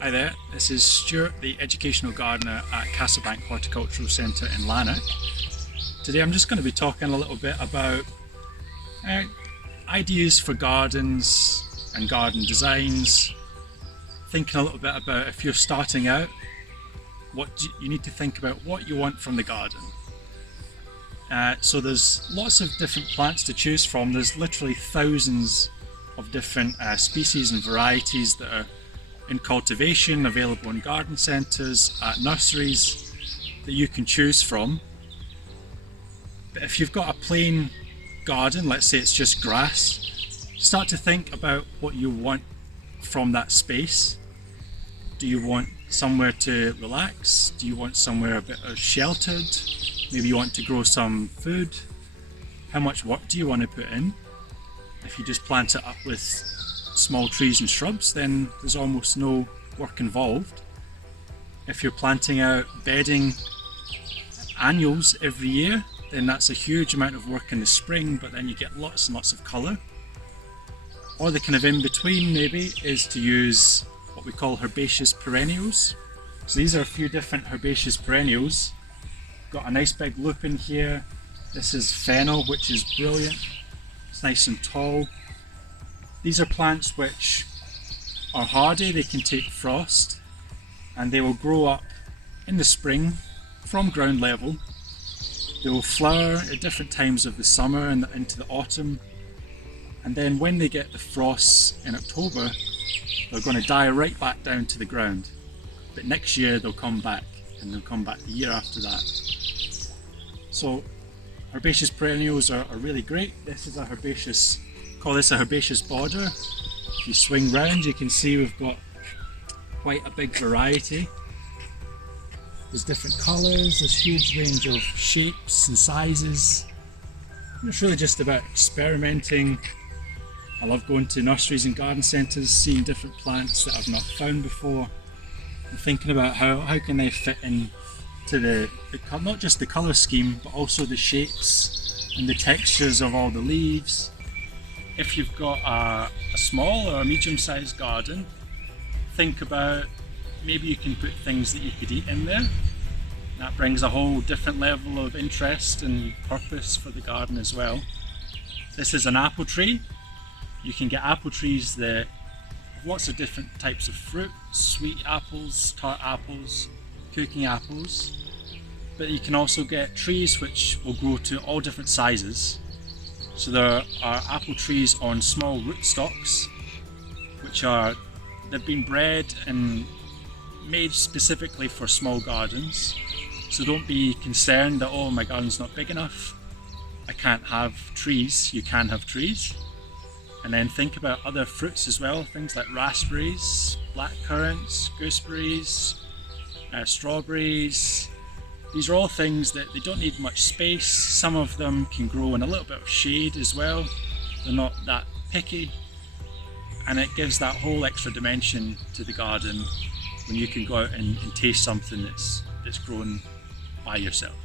Hi there, this is Stuart, the Educational Gardener at Castlebank Horticultural Centre in Lanark. Today I'm just going to be talking a little bit about ideas for gardens and garden designs, thinking a little bit about if you're starting out, you need to think about what you want from the garden. So there's lots of different plants to choose from. There's literally thousands of different species and varieties that are in cultivation, available in garden centres, at nurseries that you can choose from. But if you've got a plain garden, let's say it's just grass, start to think about what you want from that space. Do you want somewhere to relax? Do you want somewhere a bit sheltered? Maybe you want to grow some food. How much work do you want to put in? If you just plant it up with small trees and shrubs, then there's almost no work involved. If you're planting out bedding annuals every year, then that's a huge amount of work in the spring, but then you get lots and lots of colour. Or the kind of in between maybe is to use what we call herbaceous perennials. So these are a few different herbaceous perennials. Got a nice big lupin here. This is fennel, which is brilliant. It's nice and tall. These are plants which are hardy, they can take frost, and they will grow up in the spring from ground level. They will flower at different times of the summer and into the autumn, and then when they get the frosts in October, they're going to die right back down to the ground. But next year they'll come back, and they'll come back the year after that. So herbaceous perennials are really great. This is a herbaceous, call this a herbaceous border. If you swing round, you can see we've got quite a big variety. There's different colours, there's a huge range of shapes and sizes. And it's really just about experimenting. I love going to nurseries and garden centres, seeing different plants that I've not found before, and thinking about how can they fit in to the not just the colour scheme, but also the shapes and the textures of all the leaves. If you've got a small or a medium-sized garden, think about maybe you can put things that you could eat in there. That brings a whole different level of interest and purpose for the garden as well. This is an apple tree. You can get apple trees that have lots of different types of fruit, sweet apples, tart apples, cooking apples. But you can also get trees which will grow to all different sizes. So there are apple trees on small rootstocks, they've been bred and made specifically for small gardens. So don't be concerned that, oh, my garden's not big enough, I can't have trees. You can have trees. And then think about other fruits as well, things like raspberries, blackcurrants, gooseberries, strawberries. These are all things that they don't need much space. Some of them can grow in a little bit of shade as well. They're not that picky. And it gives that whole extra dimension to the garden when you can go out and taste something that's grown by yourself.